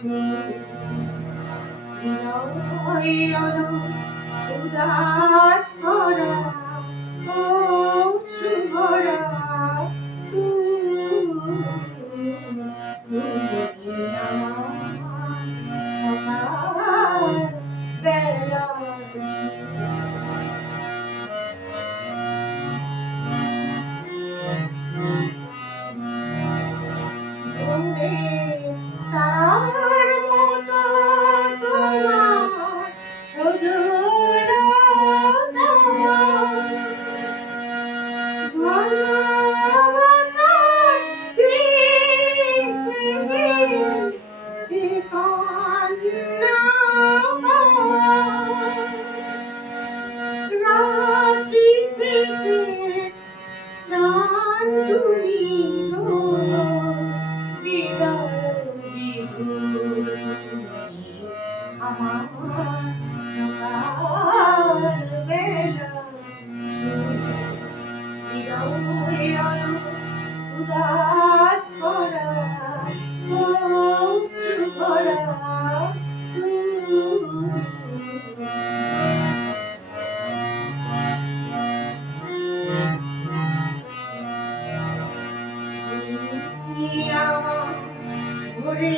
হৃদয় অলস উদাস করা অশ্রুভরা সকাল বেলার তার মতো তোমার সজল চাওয়া ভালোবাসার চিঠি যে কান্না পাওয়া রাত্রি শেষে চাঁদ তুমি আমার সকাল বেলা হৃদয় অলস উদাস করা অশ্রু ভরা তুমি আমার ভোরে